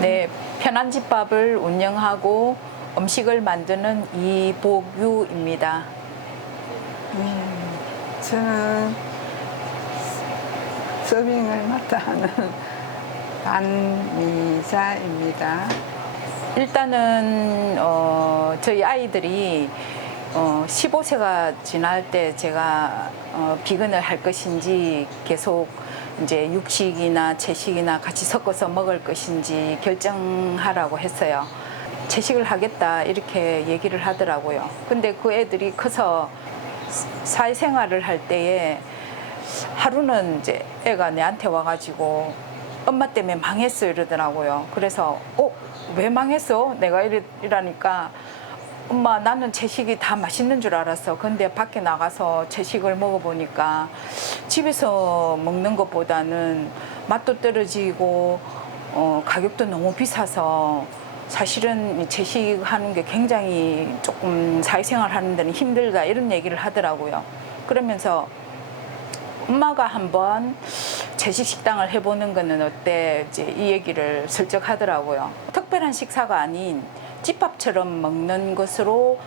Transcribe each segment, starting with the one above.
네, 편한 집밥을 운영하고 음식을 만드는 이복유입니다. 저는 서빙을 맡아 하는 반미자입니다. 일단은 저희 아이들이 15세가 지날 때 제가 비건을 할 것인지 계속 이제 육식이나 채식이나 같이 섞어서 먹을 것인지 결정하라고 했어요. 채식을 하겠다 이렇게 얘기를 하더라고요. 근데 그 애들이 커서 사회생활을 할 때에 하루는 이제 애가 내한테 와가지고 엄마 때문에 망했어 이러더라고요. 그래서 왜 망했어? 내가 이러니까 엄마 나는 채식이 다 맛있는 줄 알았어. 근데 밖에 나가서 채식을 먹어보니까 집에서 먹는 것보다는 맛도 떨어지고 가격도 너무 비싸서 사실은 이 채식하는 게 굉장히 조금 사회생활 하는 데는 힘들다 이런 얘기를 하더라고요. 그러면서 엄마가 한번 채식 식당을 해보는 거는 어때? 이제 이 얘기를 슬쩍 하더라고요. 특별한 식사가 아닌 집밥처럼 먹는 것으로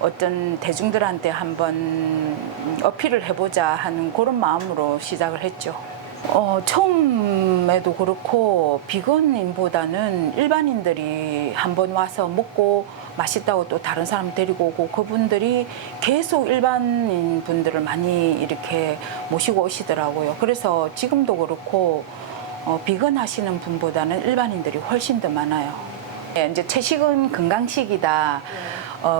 어떤 대중들한테 한번 어필을 해보자 하는 그런 마음으로 시작을 했죠. 처음에도 그렇고 비건인보다는 일반인들이 한번 와서 먹고 맛있다고 또 다른 사람 데리고 오고 그분들이 계속 일반인 분들을 많이 이렇게 모시고 오시더라고요. 그래서 지금도 그렇고 비건 하시는 분보다는 일반인들이 훨씬 더 많아요. 이제 채식은 건강식이다.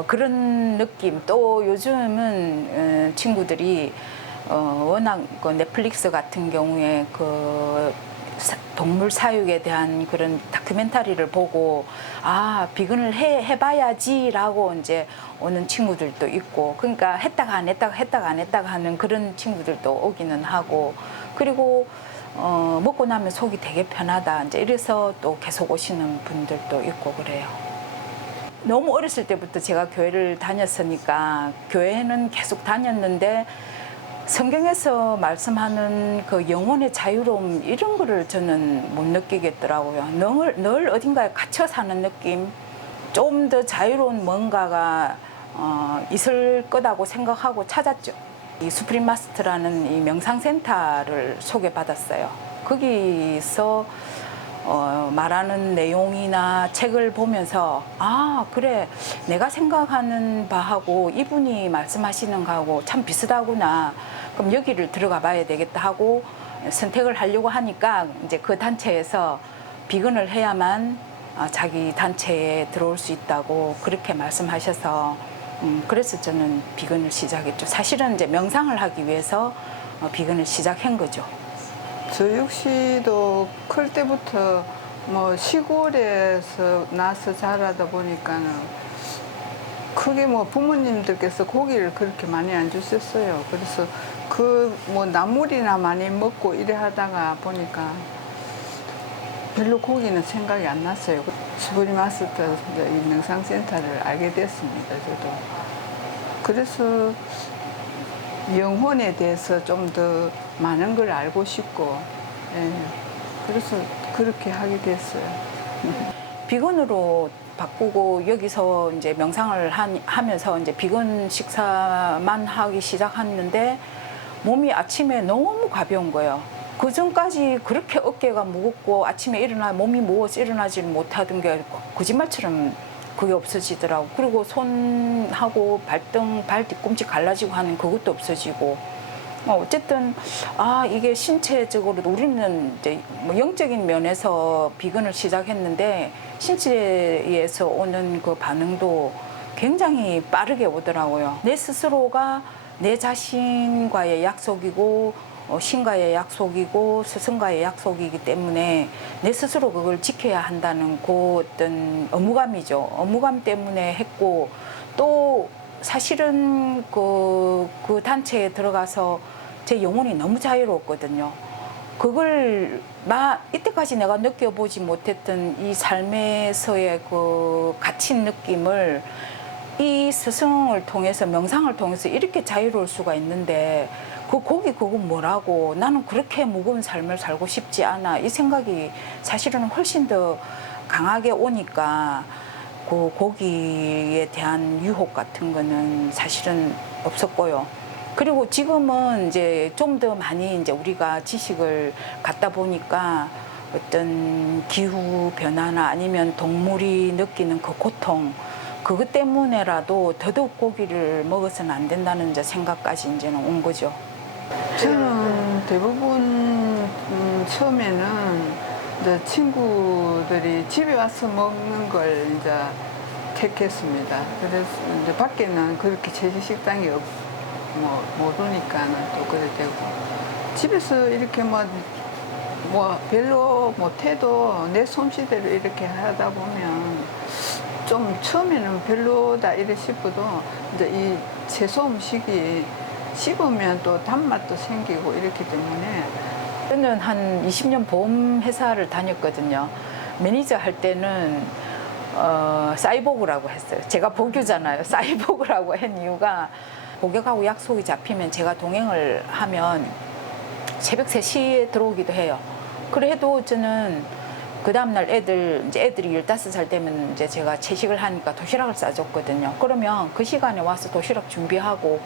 그런 느낌. 또 요즘은 친구들이 워낙 그 넷플릭스 같은 경우에 그 동물 사육에 대한 그런 다큐멘터리를 보고 비건을 해봐야지라고 이제 오는 친구들도 있고, 그러니까 했다가 안 했다가 하는 그런 친구들도 오기는 하고, 그리고 먹고 나면 속이 되게 편하다 이제 이래서 또 계속 오시는 분들도 있고 그래요. 너무 어렸을 때부터 제가 교회를 다녔으니까 교회는 계속 다녔는데 성경에서 말씀하는 그 영혼의 자유로움 이런 거를 저는 못 느끼겠더라고요. 늘 어딘가에 갇혀 사는 느낌, 좀 더 자유로운 뭔가가 있을 거라고 생각하고 찾았죠. 이 수프림 마스터라는 이 명상센터를 소개받았어요. 거기서 말하는 내용이나 책을 보면서 그래 내가 생각하는 바하고 이분이 말씀하시는 거하고 참 비슷하구나. 그럼 여기를 들어가 봐야 되겠다 하고 선택을 하려고 하니까 이제 그 단체에서 비건을 해야만 자기 단체에 들어올 수 있다고 그렇게 말씀하셔서 그래서 저는 비건을 시작했죠. 사실은 이제 명상을 하기 위해서 비건을 시작한 거죠. 저 역시도 클 때부터 뭐 시골에서 나서 자라다 보니까는 크게 뭐 부모님들께서 고기를 그렇게 많이 안 주셨어요. 그래서 그 뭐 나물이나 많이 먹고 이래 하다가 보니까 별로 고기는 생각이 안 났어요. 수프림 마스터 이 명상센터를 알게 됐습니다. 저도. 그래서 영혼에 대해서 좀 더 많은 걸 알고 싶고, 그래서 그렇게 하게 됐어요. 비건으로 바꾸고 여기서 이제 명상을 하면서 이제 비건 식사만 하기 시작했는데 몸이 아침에 너무 가벼운 거예요. 그 전까지 그렇게 어깨가 무겁고 아침에 몸이 무거워서 일어나지 못하던 게 거짓말처럼 그게 없어지더라고. 그리고 손하고 발등, 발 뒤꿈치 갈라지고 하는 그것도 없어지고. 어쨌든 이게 신체적으로도 우리는 이제 뭐 영적인 면에서 비건을 시작했는데 신체에서 오는 그 반응도 굉장히 빠르게 오더라고요. 내 스스로가 내 자신과의 약속이고 신과의 약속이고 스승과의 약속이기 때문에 내 스스로 그걸 지켜야 한다는 그 어떤 의무감이죠. 의무감 때문에 했고, 또 사실은 그 단체에 들어가서 제 영혼이 너무 자유로웠거든요. 그걸 이때까지 내가 느껴보지 못했던 이 삶에서의 그 갇힌 느낌을 이 스승을 통해서 명상을 통해서 이렇게 자유로울 수가 있는데 그 고기 그건 뭐라고 나는 그렇게 무거운 삶을 살고 싶지 않아 이 생각이 사실은 훨씬 더 강하게 오니까 그 고기에 대한 유혹 같은 거는 사실은 없었고요. 그리고 지금은 이제 좀 더 많이 이제 우리가 지식을 갖다 보니까 어떤 기후 변화나 아니면 동물이 느끼는 그 고통 그것 때문에라도 더더욱 고기를 먹어서는 안 된다는 이제 생각까지 이제는 온 거죠. 저는 대부분 처음에는 이제 친구들이 집에 와서 먹는 걸 이제 택했습니다. 그래서 이제 밖에는 그렇게 제식 식당이 모르니까는 또 그래 되고 집에서 이렇게 뭐 별로 못해도 내 솜씨대로 이렇게 하다 보면 좀 처음에는 별로다 이래 싶어도 이제 이 채소 음식이 씹으면 또 단맛도 생기고 이렇기 때문에 저는 한 20년 보험 회사를 다녔거든요. 매니저 할 때는 사이보그라고 했어요. 제가 보규잖아요. 사이보그라고 한 이유가 고객하고 약속이 잡히면 제가 동행을 하면 새벽 3시에 들어오기도 해요. 그래도 저는 그 다음날 애들이 15살 되면 이제 제가 채식을 하니까 도시락을 싸줬거든요. 그러면 그 시간에 와서 도시락 준비하고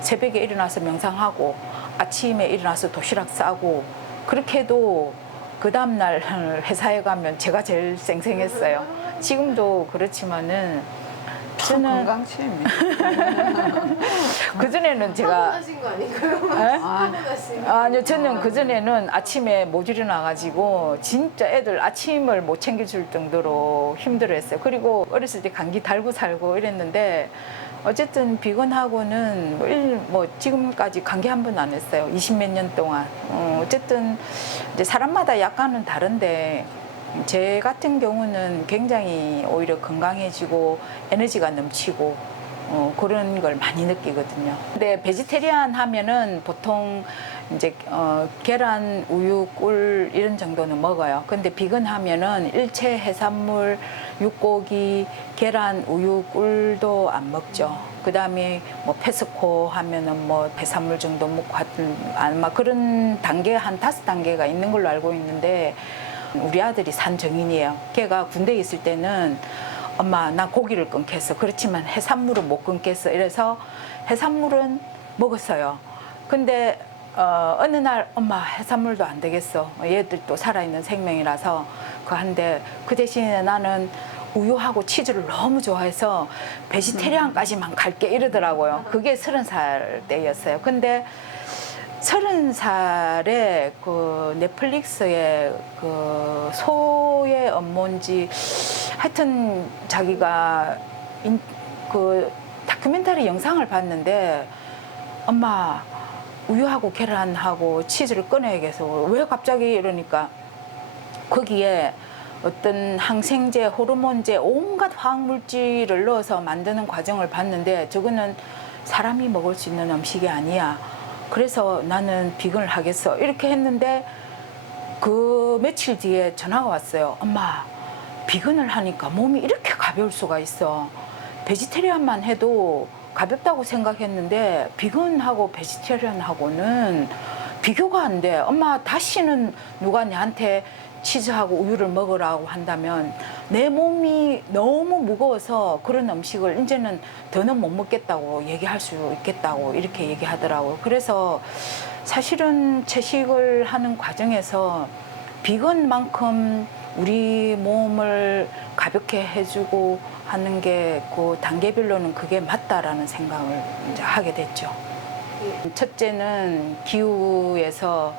새벽에 일어나서 명상하고 아침에 일어나서 도시락 싸고 그렇게 해도 그 다음날 회사에 가면 제가 제일 쌩쌩했어요. 지금도 그렇지만은 저는 건강체입니다. 그전에는 제가 하신 거 아닌가요? 하신 거. 아니요, 저는 그전에는 아침에 못 일어나가지고 진짜 애들 아침을 못 챙겨줄 정도로 힘들어했어요. 그리고 어렸을 때 감기 달고 살고 이랬는데 어쨌든 비건하고는 뭐 지금까지 감기 한 번 안 했어요. 20몇 년 동안. 어쨌든 이제 사람마다 약간은 다른데 제 같은 경우는 굉장히 오히려 건강해지고 에너지가 넘치고 그런 걸 많이 느끼거든요. 근데 베지테리안 하면은 보통 이제 계란, 우유, 꿀 이런 정도는 먹어요. 근데 비건 하면은 일체 해산물, 육고기, 계란, 우유, 꿀도 안 먹죠. 그다음에 뭐 페스코 하면은 뭐 해산물 정도 먹고 아마 그런 단계 한 5단계가 있는 걸로 알고 있는데 우리 아들이 산정인이에요. 걔가 군대에 있을 때는 엄마 나 고기를 끊겠어. 그렇지만 해산물은 못 끊겠어. 이래서 해산물은 먹었어요. 근데 어느 날 엄마 해산물도 안 되겠어. 얘들도 살아있는 생명이라서 한데 그 대신에 나는 우유하고 치즈를 너무 좋아해서 베지테리안까지만 갈게 이러더라고요. 그게 30살 때였어요. 근데 30살에 그 넷플릭스에 그 소의 업무인지 하여튼 자기가 그 다큐멘터리 영상을 봤는데 엄마 우유하고 계란하고 치즈를 꺼내야겠어. 왜 갑자기 이러니까 거기에 어떤 항생제, 호르몬제, 온갖 화학물질을 넣어서 만드는 과정을 봤는데 저거는 사람이 먹을 수 있는 음식이 아니야. 그래서 나는 비건을 하겠어. 이렇게 했는데 그 며칠 뒤에 전화가 왔어요. 엄마, 비건을 하니까 몸이 이렇게 가벼울 수가 있어. 베지테리안만 해도 가볍다고 생각했는데 비건하고 베지테리안하고는 비교가 안 돼. 엄마, 다시는 누가 나한테 치즈하고 우유를 먹으라고 한다면 내 몸이 너무 무거워서 그런 음식을 이제는 더는 못 먹겠다고 얘기할 수 있겠다고 이렇게 얘기하더라고요. 그래서 사실은 채식을 하는 과정에서 비건만큼 우리 몸을 가볍게 해주고 하는 게 그 단계별로는 그게 맞다라는 생각을 이제 하게 됐죠. 첫째는 기후에서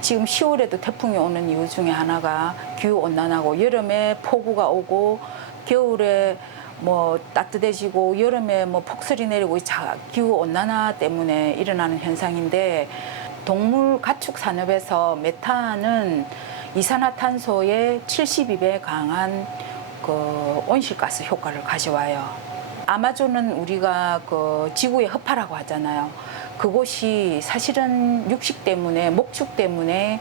지금 10월에도 태풍이 오는 이유 중에 하나가 기후온난화고 여름에 폭우가 오고 겨울에 뭐 따뜻해지고 여름에 뭐 폭설이 내리고 기후온난화 때문에 일어나는 현상인데 동물 가축 산업에서 메탄은 이산화탄소의 72배 강한 그 온실가스 효과를 가져와요. 아마존은 우리가 그 지구의 허파라고 하잖아요. 그곳이 사실은 육식 때문에 목축 때문에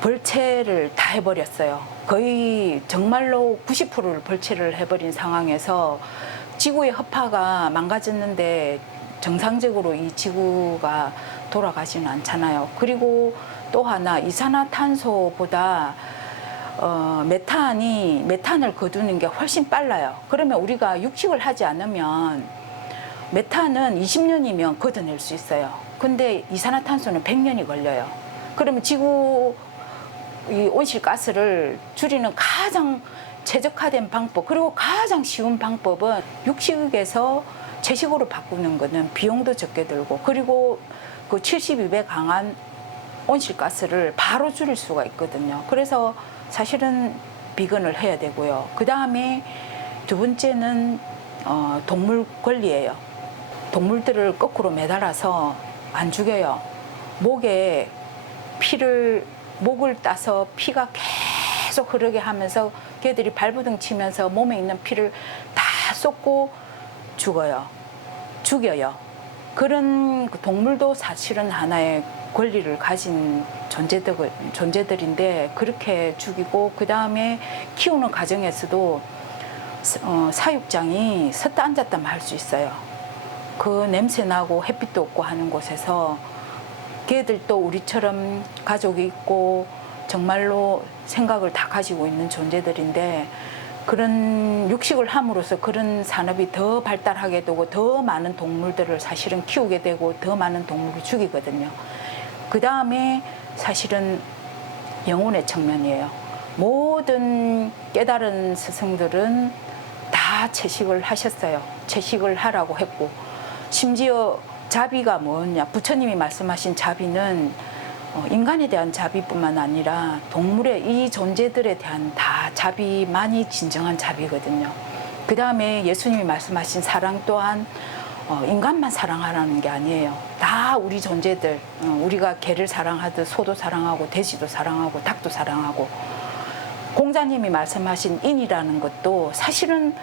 벌채를 다 해버렸어요. 거의 정말로 90%를 벌채를 해버린 상황에서 지구의 허파가 망가졌는데 정상적으로 이 지구가 돌아가지는 않잖아요. 그리고 또 하나 이산화탄소보다 메탄을 거두는 게 훨씬 빨라요. 그러면 우리가 육식을 하지 않으면 메탄은 20년이면 걷어낼 수 있어요. 근데 이산화탄소는 100년이 걸려요. 그러면 지구 이 온실가스를 줄이는 가장 최적화된 방법, 그리고 가장 쉬운 방법은 육식에서 채식으로 바꾸는 거는 비용도 적게 들고, 그리고 그 72배 강한 온실가스를 바로 줄일 수가 있거든요. 그래서 사실은 비건을 해야 되고요. 그 다음에 두 번째는 동물 권리예요. 동물들을 거꾸로 매달아서 안 죽여요. 목을 따서 피가 계속 흐르게 하면서 걔들이 발버둥 치면서 몸에 있는 피를 다 쏟고 죽여요. 그런 동물도 사실은 하나의 권리를 가진 존재들인데 그렇게 죽이고, 그 다음에 키우는 과정에서도 사육장이 섰다 앉았다 할 수 있어요. 그 냄새 나고 햇빛도 없고 하는 곳에서 걔들도 우리처럼 가족이 있고 정말로 생각을 다 가지고 있는 존재들인데, 그런 육식을 함으로써 그런 산업이 더 발달하게 되고 더 많은 동물들을 사실은 키우게 되고 더 많은 동물을 죽이거든요. 그 다음에 사실은 영혼의 측면이에요. 모든 깨달은 스승들은 다 채식을 하셨어요. 채식을 하라고 했고, 심지어 자비가 뭐냐, 부처님이 말씀하신 자비는 인간에 대한 자비뿐만 아니라 동물의 이 존재들에 대한 다 자비만이 진정한 자비거든요. 그 다음에 예수님이 말씀하신 사랑 또한 인간만 사랑하라는 게 아니에요. 다 우리 존재들, 우리가 개를 사랑하듯 소도 사랑하고 돼지도 사랑하고 닭도 사랑하고, 공자님이 말씀하신 인이라는 것도 사실은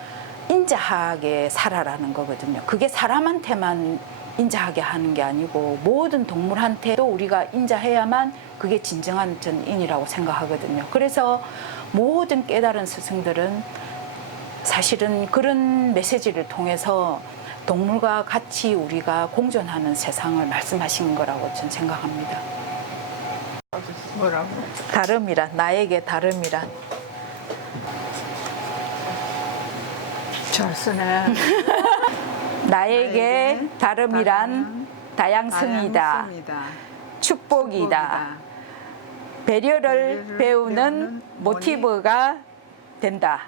인자하게 살아라는 거거든요. 그게 사람한테만 인자하게 하는 게 아니고 모든 동물한테도 우리가 인자해야만 그게 진정한 전인이라고 생각하거든요. 그래서 모든 깨달은 스승들은 사실은 그런 메시지를 통해서 동물과 같이 우리가 공존하는 세상을 말씀하신 거라고 저는 생각합니다. 뭐라고? 다름이란, 나에게 다름이란. 잘 쓰네. 나에게 다름이란 다양성이다. 축복이다. 배려를 배우는 모티브가 된다.